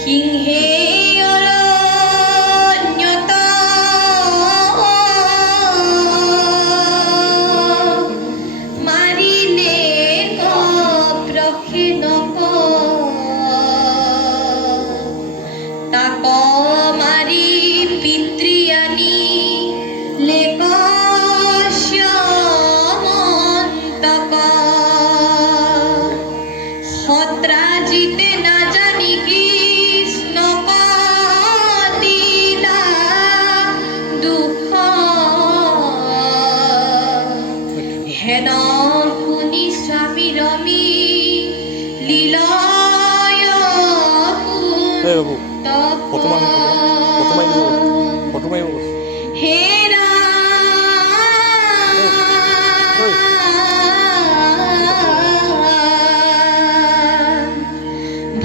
সিংহে অরণ্যত মারিলে প্রখে knock তাক মারি পিতৃয়ানি lake শ্যামন্তক হত্রাজিতে না জানি কৃষ্ণ দিলা দুঃখ হেন শুনি স্বামী রমি লীলয় হে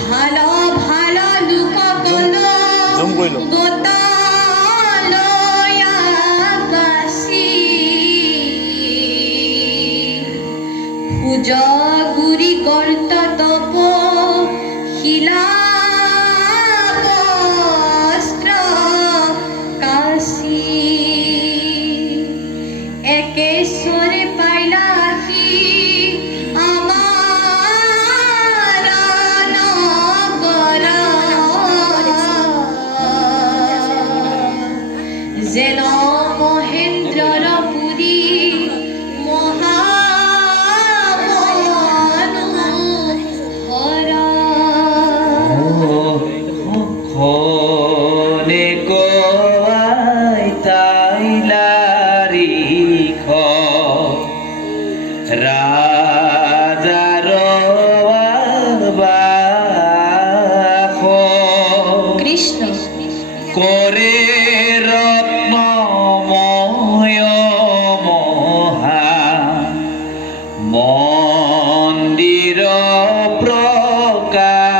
ভালো ভালো লুক কল গোতালয়াবাসী পূজগুরি কর্ত তপ শিলা বস্ত্র কাশী একেশ্বরে পাইলা কি আমার নগর যেন মহেন্দ্রর পুরী মহামনোহর খনে কোয়াই তাইলারি খ রাজার বাখ কৃষ্ণ করে রত্নময় মহা মন্দির প্রকাশ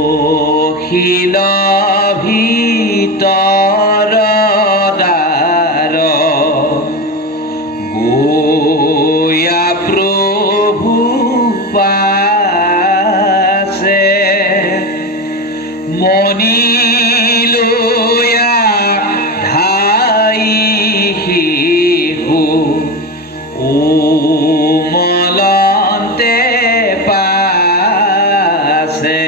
পখিল ভিতৰ দ্বাৰ গোয়া প্রভু পাছে মণি লয়া ধাই শিশু মলন্তে পাছে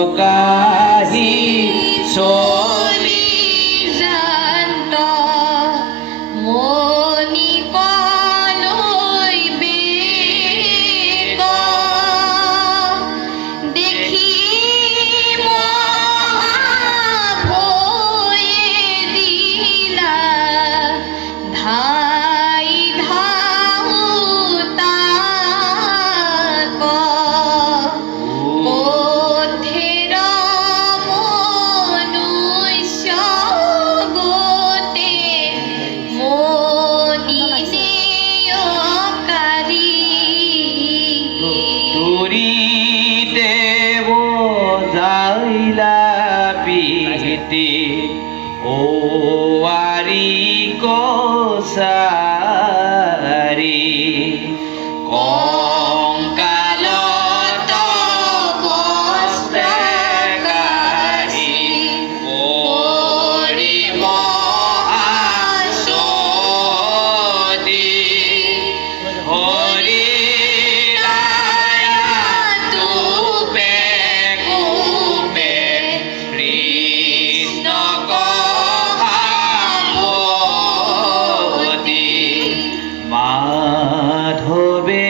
বস্তকাহি চলি যান্ত মনি কলৈ বেগ দেখি মহাভয়ে দিলা ধাই ধাউতাক পথের মনুষ্য গোতে মনিনেয়কারী তুরি দেব যাইলা পিতি ও আরি কোসারি কঙ্কালত বস্ত্রকারি পরিব আসদি হরি তুপে কুপে কৃষ্ণ কহামতি মাধবে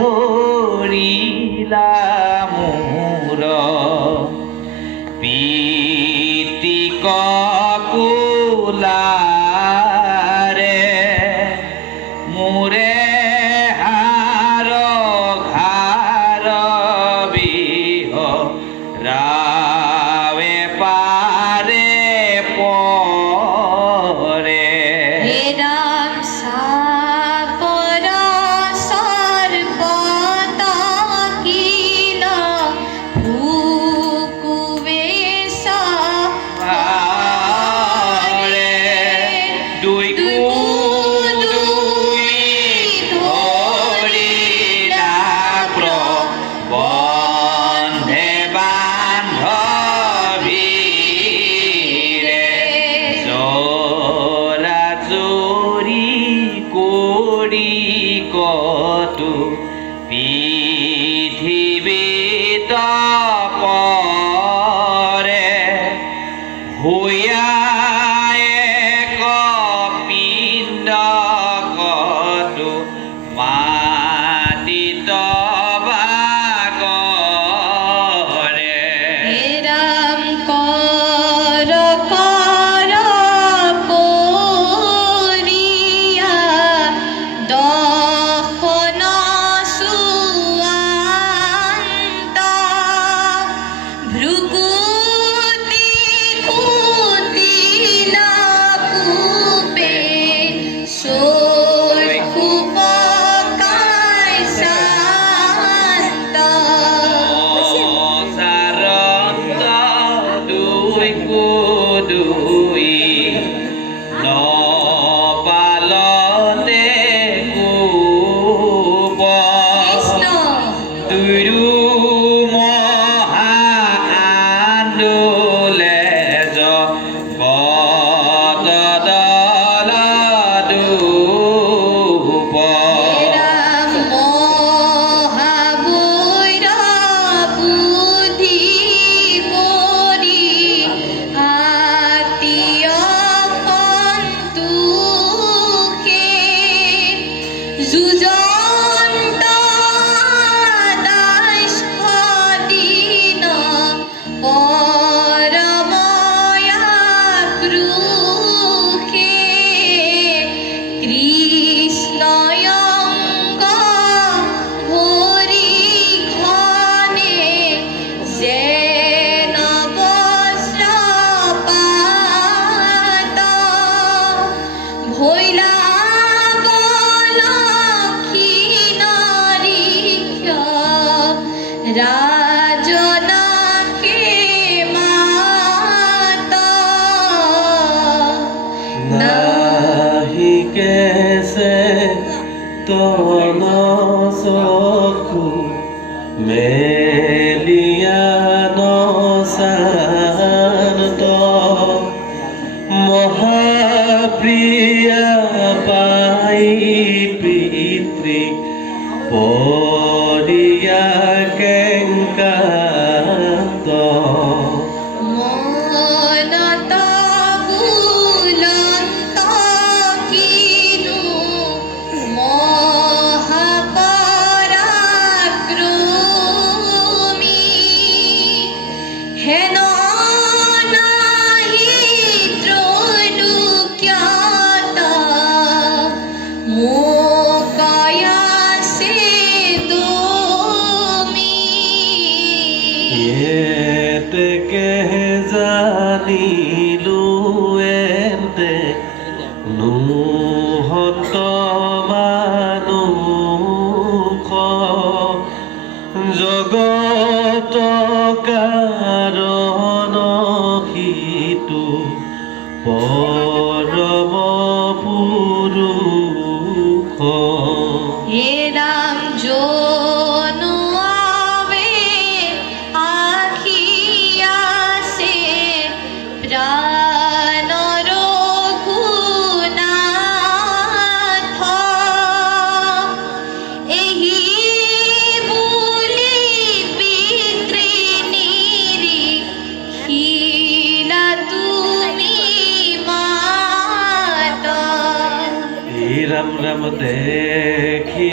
ধরিলা মূর পিতি ককুলারে মুরে হার ঘার বিহ রাবে পারে পরে হে রাম সাপর সর্বত কিল ভুকুবেশ দুই কৰি কতো পৃথিৱীত পৰে হৈয়া এক পিণ্ড কতো মাটিত বাগৰে। হে রাম কর কর করিয়া দহন সুয়ান্ত ভ্রুকুটি কুটিল কূপে চক্ষু পকায় শান্ত। সাৰন্ত দুই কুদুই নপালতে কুপ কৃষ্ণ দুয়ো মহা আন্দোলে জগতদল দুপ। রাম মহাবৈর বুদ্ধি করি আত্মীয় সন্তোষে যুজন্ত দাস্যদিন পরময়া ক্রুশে কৃষ্ণয়ঙ্গ হরিঘনে যেন বজ্রপাত ভৈলা বলক্ষীণ ঋক্ষ রাজনাকে মাত। নাহি কেছে তন চকু মেলিয়া নচান্ত মহাপ্ৰিয়া পাই পিতৃ পৰিয়া কেংকান্ত মনত বুলন্ত কিনু মহাপরাক্রমী হেন নাহি ত্ৰৈলোক্যত মোকয়াছে তুমি। এতেকে জানিলো এন্তে নুহন্ত মানুষ জগত কাৰণ সিটো পৰম পুৰুষ। হে রাম জনু আবে আখিয়াছে প্রাণ রঘুনাথ এহি বুলি পিতৃনিরীক্ষিলা তুমি মাত। এই ৰাম ৰাম দেখি